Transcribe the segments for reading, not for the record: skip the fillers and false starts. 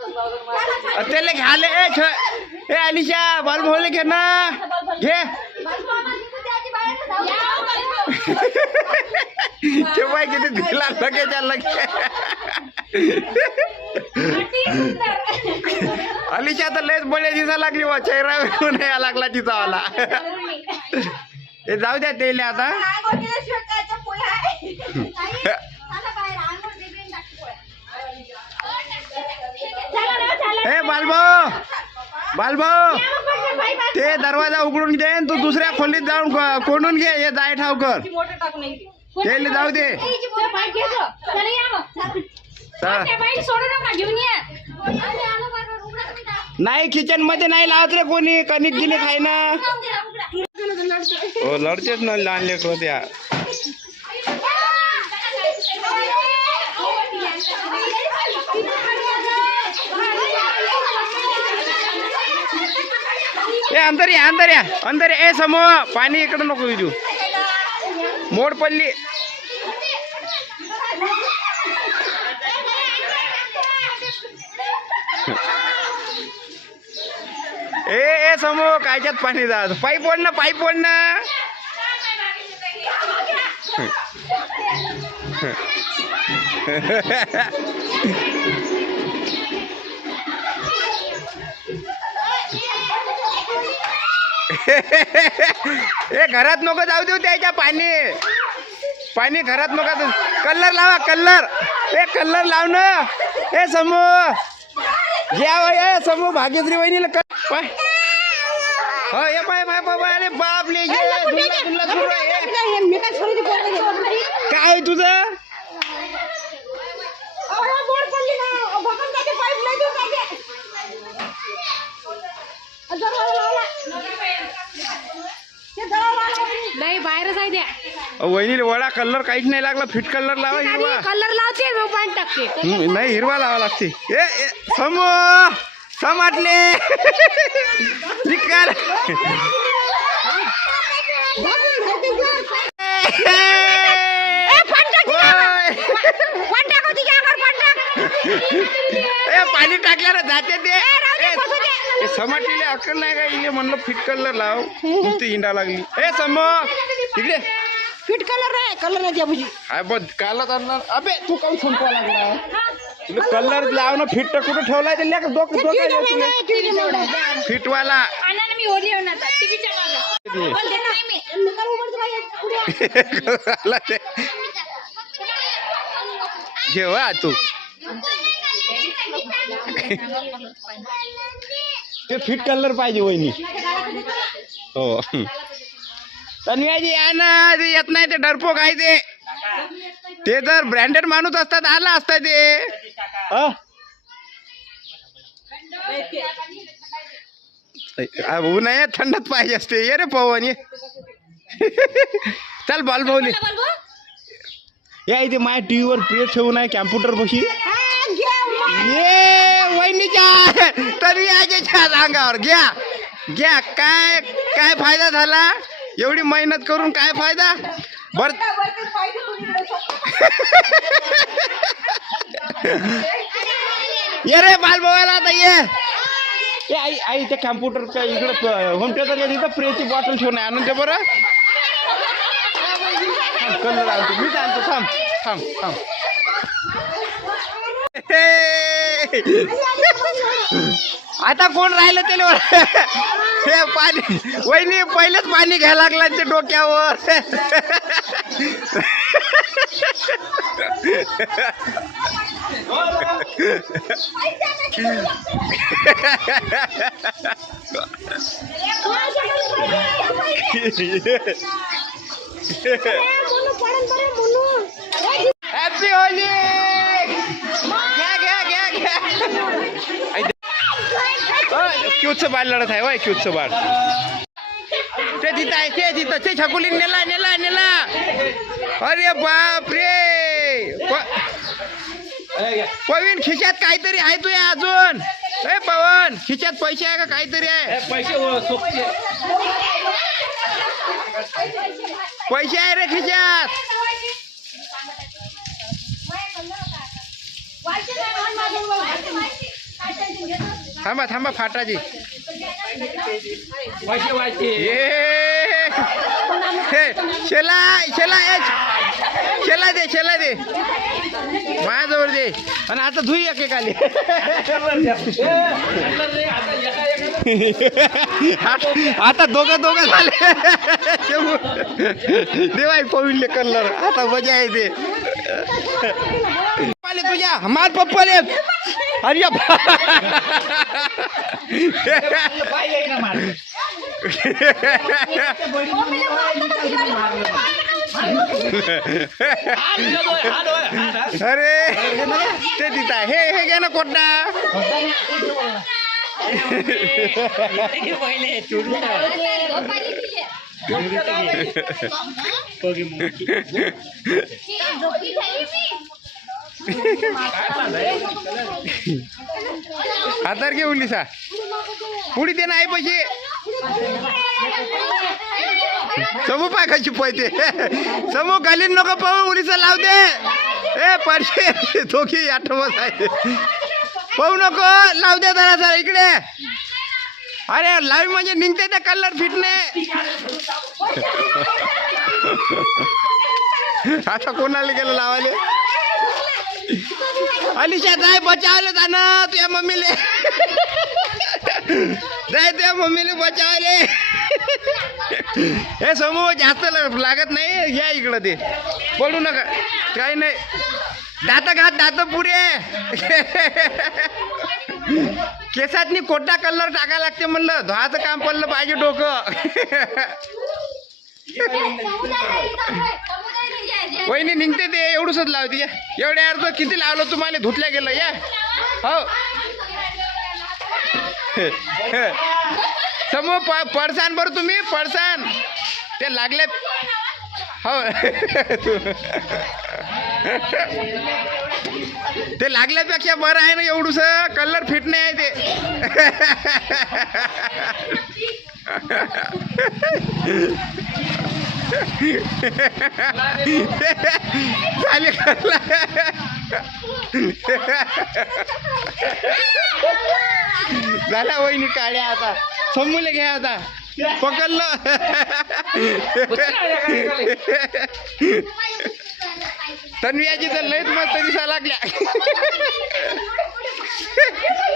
त्याला घ्याले ए अलिशा बॉल भोवले घे ना घे केव्हा किती दिला लगे लगे अलिशा तर लयच बळे दिसा लागली वा चेहरा नाही लागला तिचावाला हे जाऊ द्या तेले आता ए बालभाऊ ते दरवाजा उघडून घे तू दुसऱ्या खोलीत जाऊन कोंडून घे हे जाय ठावकर तेले जाऊ दे नाही किचन मध्ये नाही लावत रे कोणी कणिक गिनी खाय ना हो लढतेच ना लहान लेकर त्या ए अंदर या ए समोर पाणी इकडे नको विजू मोड पडली ए समोर कायच्यात पाणी जात पाईप ओढ ना ए घरात नको जाऊ देऊ त्याच्या पाणी घरात नको कलर लावा कलर लाव ना ए समूह घ्या समूह भाग्यश्री वहिनीला पाय हो ये पाय अरे बाप ले काय तुझं नाही बाहेरच आहे द्या वहिनीला वडा कलर काहीच नाही लागला फिट कलर लावा हिरवा कलर लावते पाणी टाकते नाही हिरवा लावा लागते ए समाटले निकाल पाणी टाकल्यावर जाते ते समाटीले अक्कल नाही का इले म्हणलं फिट कलर लाव नुसती हिंडा लागली ए समो इकडे फिट कलर नाही त्यापाशी हाय बघ कालच आणणार अबे तू काऊन संपवा लागला तुला कलर लावणं फिट तर कुठं ठेवलाय ते लेक फिटवाला घेवा तू ते फिट कलर पाहिजे वहिनी हो तन्व्याजी या ना येत नाही ते डरपोक आहे ते जर ब्रँडेड माणूस असतात आला असता ते नाही थंडच पाहिजे असते ये रे पवन ये चल बॉल भाऊले या इथे माझ्या टीव्ही वर प्रेस ठेवून आहे कॅम्प्युटर बशी ये वहिनीच्या तरी याच्या अंगावर घ्या काय फायदा झाला एवढी मेहनत करून काय फायदा बर ये रे बाल भावाला आता ये आई त्या कॅम्प्युटरच्या इकडे होम थिएटर तिथं प्रेसची बॉटल ठेवून आणून दे बरं कलर आणतो मी आणतो थांब आता कोण राहिलं त्याला हे पाणी वहिनी पहिलेच पाणी घ्यायला लागला ते डोक्यावर हॅपी होली क्यूटचं बाळ लढत आहे वय क्यूटचं बाळ ते तिथं आहे ते छकुली नेला अरे बाप रे पवन खिशात काहीतरी आहे तू अजून ए पवन खिशात पैसे आहे का काहीतरी आहे पैसे आहे रे खिशात थांबा थांबा फाटाची ये हे, शेला शेला शेला दे माझ्याजवळ दे आणि आता धुई एकेकाली आता दोघं झाले देवाय पविले कलर आता मजा आहे ते तुझ्या माझ पप्पाले अरे अरे ते तिथं आहे हे घ्या ना कोड्डा हातार घे उलीसा पुढी ते नाही पैसे समू पाय खायची पळते समू घालीन नको पाहू उलीसा लाव दे ए पारशे दोघी आठवत आहे पाहू नको लाव दे जरा इकडे अरे लाईव्ह म्हणजे निघते त्या कलर फिटणे आता कोणाला गेलं लावाले अलिशा जाय बचावले जाणं तुझ्या मम्मीले जाय तुझ्या मम्मीले बचावले हे समूह जास्त लागत नाही या इकडं ते पडू नका काही नाही दात घात दात पुरे केसातनी कोटा कलर टाकायला लागते म्हणलं धुवाचं काम पडलं पाहिजे डोकं वहिनी निघते ते एवढंच लावते या एवढ्या अर्ध किती लावलं तुम्हाला धुतल्या गेलं या हो समूह पडसान बरं तुम्ही पडसान ते लागले हो ते लागल्यापेक्षा बरं आहे ना एवढूस कलर फिटणे आहे ते झाले झाला वहिनी काढ्या आता समूले घ्या आता पकडलं तन्वियाची तर लयच मस्त दिसा लागल्या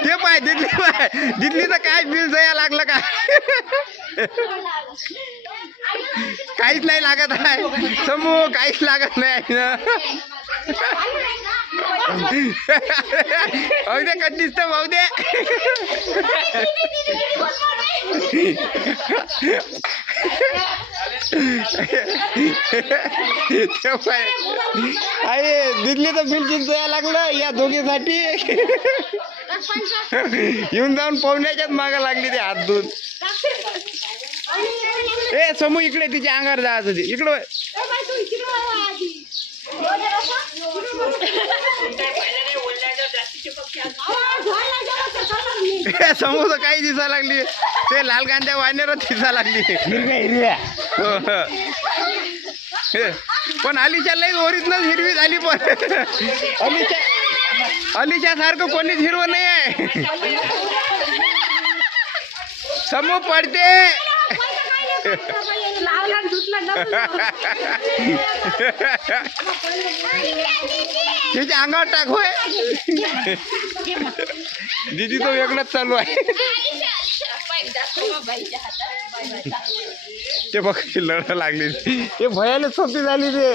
ते पाय दिल्ली तर काय बिल जाया लागलं का काहीच नाही लागत आहे समूह काहीच लागत नाही भाऊ दे कधी दिसतं भाऊ दे अरे दिल्ली तर बिल चिंचायला लागलं या दोघीसाठी येऊन जाऊन पाहुण्याच्याच मागं लागली ते हात धुवून ए समूह इकडे तिच्या अंगावर जायचं ते इकडं समोर तर काही दिसा लागली ते लाल कांद्या वाण्यावर दिसा लागली पण अलीच्या लई ओरिजिनल हिरवी झाली पण अलीच्या सारखं कोणीच हिरवं नाही आहे समोर पडते तिच्या अंगावर टाक होय दीदी तो वेगळंच चालू आहे ते बघ लढ लागली ते भयाला सोपी झाली ते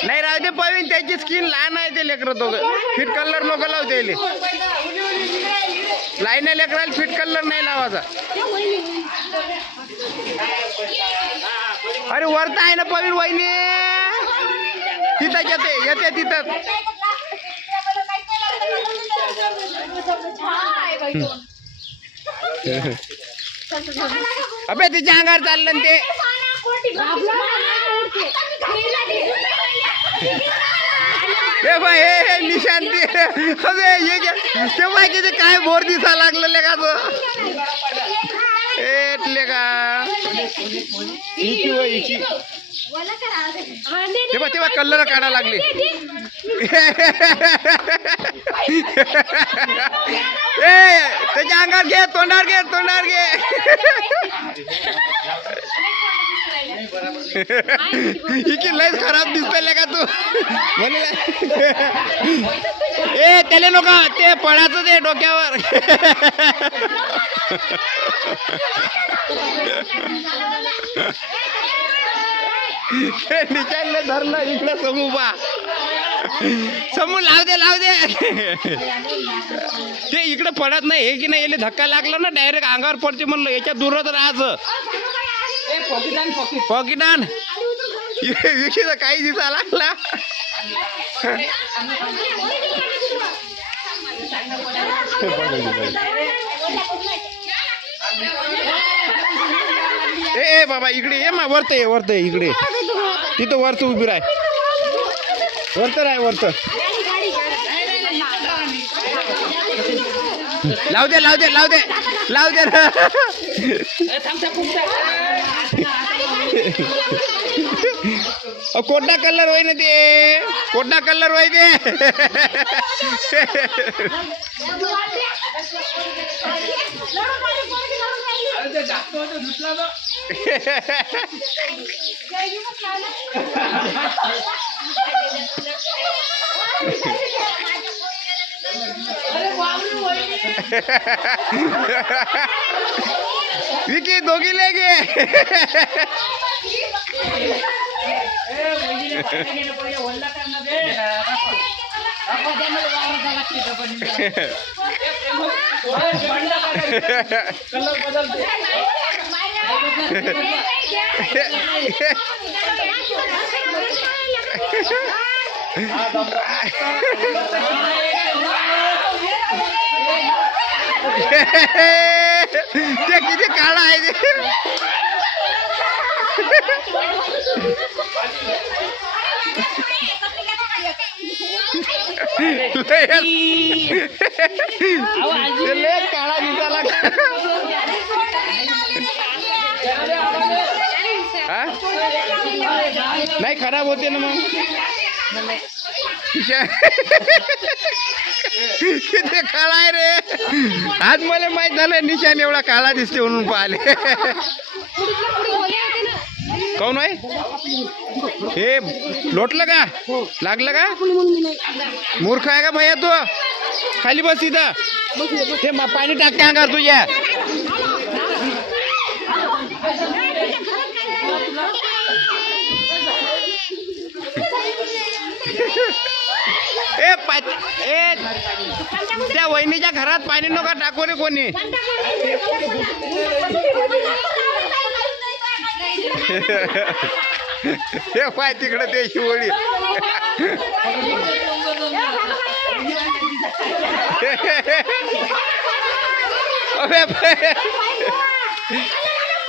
नाही राहू दे पवीन त्याची स्किन लहान आहे ते लेकरं दोघं फिट कलर नको लावते लाईन लेकराला फिट कलर नाही लावायचा अरे वरता आहे ना पवीन वहिनी तिथं येते तिथं अबे तिच्या अंगावर चाललं ना ते हे बाय हे निशांती अबे हे ते बाय किती काय बोर दिसा लागलं लेका तो एटले का इची तेव्हा कलर काढायला लागले. ए त्याच्या अंगात घे, तोंडावर घे, तोंडावर घे. इकी लयच खराब दिसतले का तू म्हणे. ए त्याला नका ते पडायचं ते डोक्यावर. निचायला धरलं इकडे समू बा. समू लाव दे, लाव दे. ते इकडे पडत नाही हे की नाही, याला धक्का लागला ना डायरेक्ट अंगावर पडते म्हणलं. याच्या दूरच राहायचं. पॉकिटान विषय काही दिसा लागला. ए बाबा इकडे ये मा. वरत ये, वरत ये इकडे. तिथं वरत उभी राह. वरत राह, वरत. लाव दे, लाव दे, लाव दे, लाव दे. कोणता कलर होय ना ते, कोणता कलर होय ते. विकी दोघी ले गे. ते किती काळा आहे ते. लय काळा दिसायला. नाही खराब होते ना मग. किती काळा आहे रे. आज मला माहित झालं निशान एवढा काळा दिसते म्हणून पाहिले. कोण आहे हे. लोटलं का, लागलं का. मूर्ख आहे का भैया तू. खाली बस इथं. ते पाणी टाकते अंगावर तुझ्या. ए ए त्या वहिनीच्या घरात पाणी नका टाकू रे कोणी. हे पाय तिकडे ते शिवळी.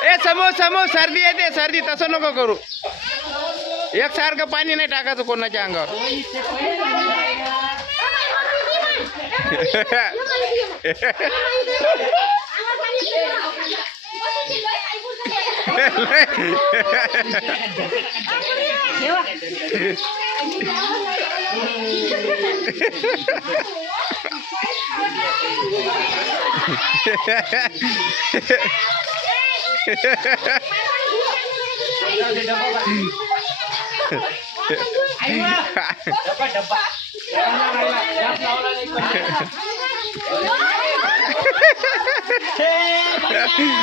ए समोर समोर सर्दी येते, सर्दी. तसं नको करू. एकसारखं पाणी नाही टाकायचं कोणाच्या अंगावर.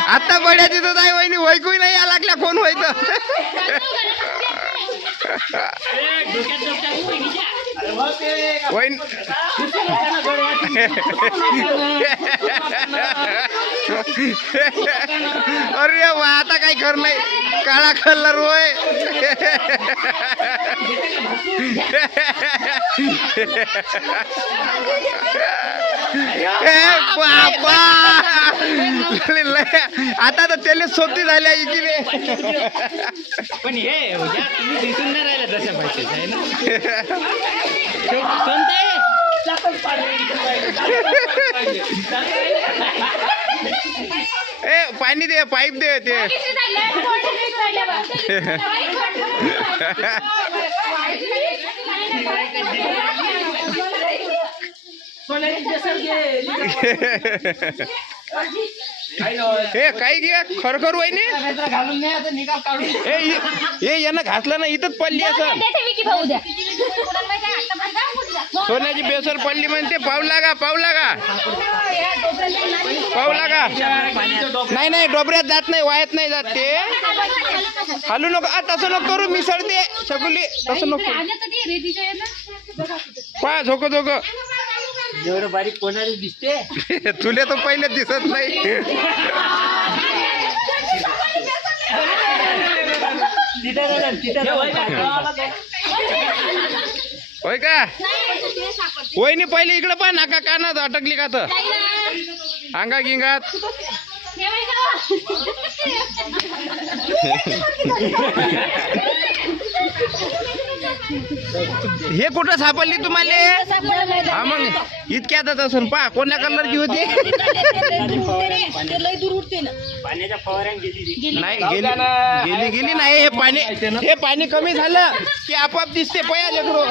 आता बड्या तिथं नाही वहिनी वैकू नाही या लागल्या. कोण व्हायचं. अरे वा आता काही खरं नाही. काळा कलर होय. बापा आता तर त्याला सोबती झाल्या इकडे. पण हे तुम्ही दिसून नाही राहिला तशा भाषेत आहे ना. कोणता आहे. ए पाणी दे पाईप दे ते हे काही घे खरखर वहिनी घालून नाही आता निकाल काढून हे यानं घासलं ना इथंच पडली असं सोन्याची बेसर पडली म्हणते पाऊ लागा पाऊ लागा पाऊ लागा नाही नाही डोबऱ्यात जात नाही वायात नाही जात ते हालू नको तसं नको करू मिसळते शकुली तसं नको पहा झोक झोक एवढं बारीक कोणाला दिसते तुले तर पहिले दिसत नाही होय का वहिनी पहिले इकडे पहा नाका कानात अटकली का तर अंगा गिंगात हे कुठं सापडली तुम्हाला हा मग इतक्यातच असून पहा कोण्या कलरची होती पाण्याच्या फवाऱ्यात गेली नाही गेली गेली नाही हे पाणी कमी झालं की आपोआप दिसते पया लेकरो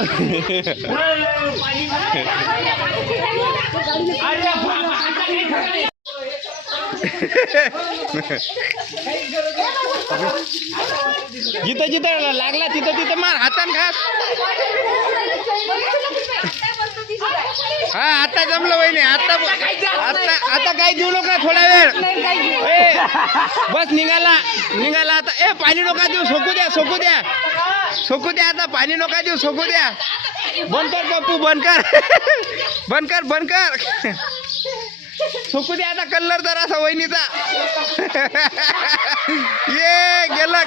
जिथं जिथं लागला तिथं तिथं मार हातान घास हा आता जमलं वहिनी आता आता आता काय देऊ नका थोडा वेळ बस निघाला आता पाणी नका देऊ सोकू द्या आता पाणी नका देऊ सोकू द्या बंद कर पप्पू बंद कर सोकू द्या आता कल्लर जरासा वहिनीचा ये गेला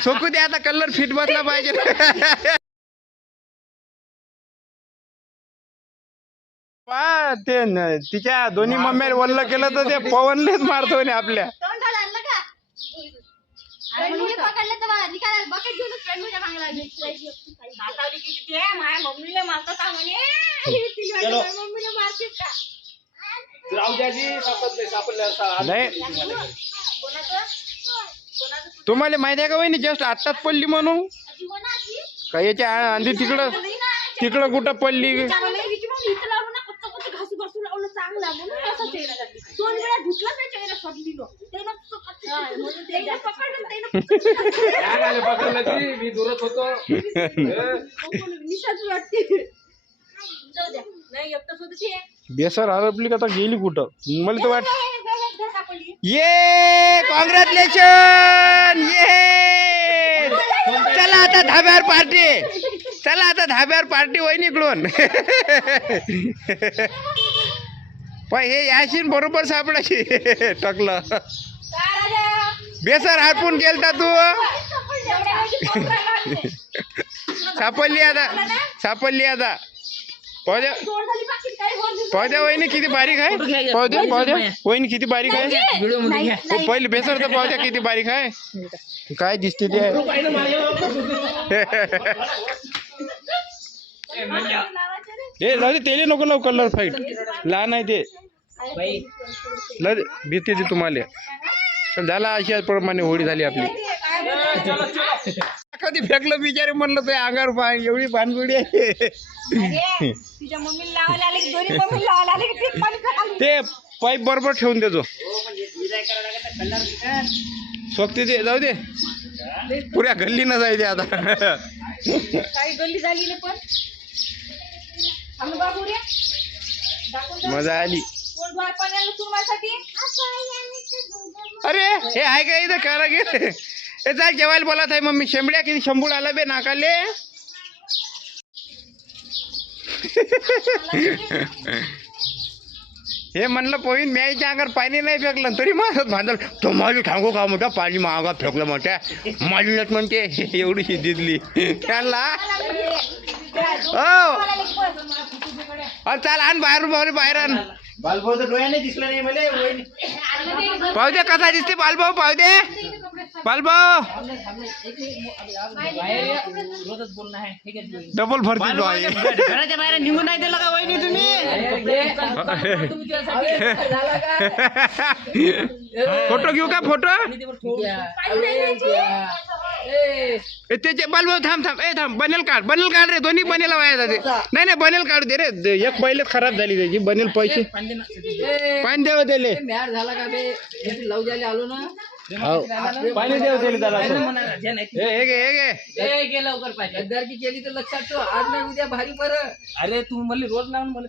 सोकू द्या आता कल्लर फिट बसला पाहिजे ते तिच्या दोन्ही मम्मी वल्ल केलं तर ते पवनलेच मारतो ना आपल्या तुम्हाला माहिती आहे का वहिनी जस्ट आत्ताच पडली म्हणून का याच्या आधी तिकडं कुठं पडली मी दूरच होतो बेसर हरपली का तर गेली कुठं मला तर वाट ये कॉंग्रॅच्युलेशन ये चला आता धाब्यावर पार्टी होईन इकडून पण हे याशीन बरोबर सापडायची टकलं बेसर हरपून गेलता तू सापडली आता पाहू वहिनी किती बारीक आहे पाहू द्या वहिनी किती बारीक आहे पहिले बेसर तर पाहू द्या किती बारीक आहे काय दिसते ते जाऊ दे तेले नको लावू कलर फाईट लहान आहे ते भीती ती तुम्हाला झाला अशा प्रमाणे होळी झाली आपली कधी फेकलं बिचारे म्हणलं तर अंगावर पाय एवढी भानगुडी आहे ते पाईप बरोबर ठेवून देतो सोबती ते जाऊ दे पुऱ्या गल्ली न जायचे आता काही गल्ली झाली नाही पण मजा आली अरे हे आहे का इथं करा गे हे चाल जेवायला बोलत आहे मम्मी शेंबड्या किती शंभूळ आला बे नाकाले हे म्हणलं पोहीन म्याच्या अंगावर पाणी नाही फेकलं तरी माझं भांडल तो माझी सांगू का मोठा पाणी महागा फेकलं मोठ्या माझीच म्हणते एवढी दिसली त्यांना हो चाल आण बाहेर आण बालभाऊ तर डोळ्याने दिसला नाही मला पाहू दे कसा दिसते बालभाऊ पाहू दे बालभाऊ बाहेर या. रोजच बोलणं आहे ठीक आहे. डबल भरती तो आहे. घराच्या बाहेर निघून नाही दिलं का वहिनी तुम्ही? फोटो घेऊ का फोटो त्याचे बालभाऊ थांब थांब थांब बनेल काढ रे दोन्ही बनेल वाया जाते नाही बनेल काढू दे रे एक बैल खराब झाली त्याची बनेल पैसे पाणी देव दिले झाला का बे लव द्यायला आलो ना पाणी देव दिले त्याला हे गे लवकर पाहिजे गद्दारकी केली तर लक्षात ठेव आज नाही उद्या भारी बरं. अरे तू मला रोज लावून मला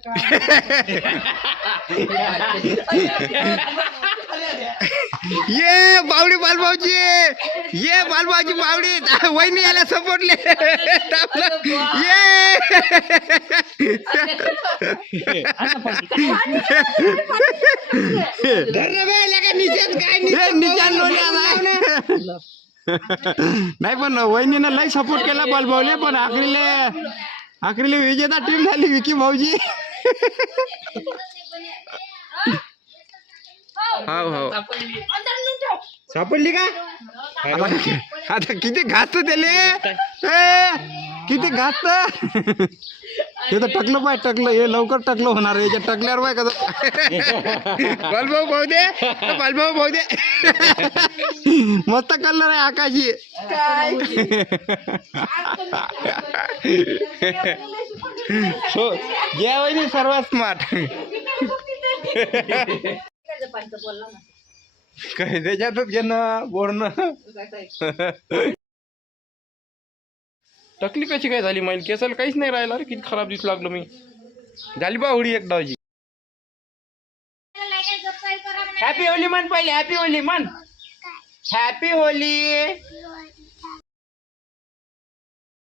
ये बावडी बालभाऊची ये बालभाऊची बावडी वहिनी याला सपोर्टले ये नाही पण वहिनीनं लय सपोर्ट केला बालभाऊले पण आखरीले विजेता टीम झाली विकी भाऊजी. हो सापडली का आता किती घासत त्याले किती घासत हे तर टकलं पाय टकलं हे लवकर टकलं होणार याच्या टकल्यावर पाय कसं बालभाऊ भाऊ दे मस्त कलर आहे आकाशी हो घ्या वहिनी सर्वात स्मार्ट काय त्याच्यातच घेणं बोलणं टकली कशी काय झाली मैल केसाला काहीच नाही राहिला रे किती खराब दिसू लागलो मी झाली बा होळी एक डावची हॅपी होली म्हण पहिले हॅपी होली म्हण हॅपी होली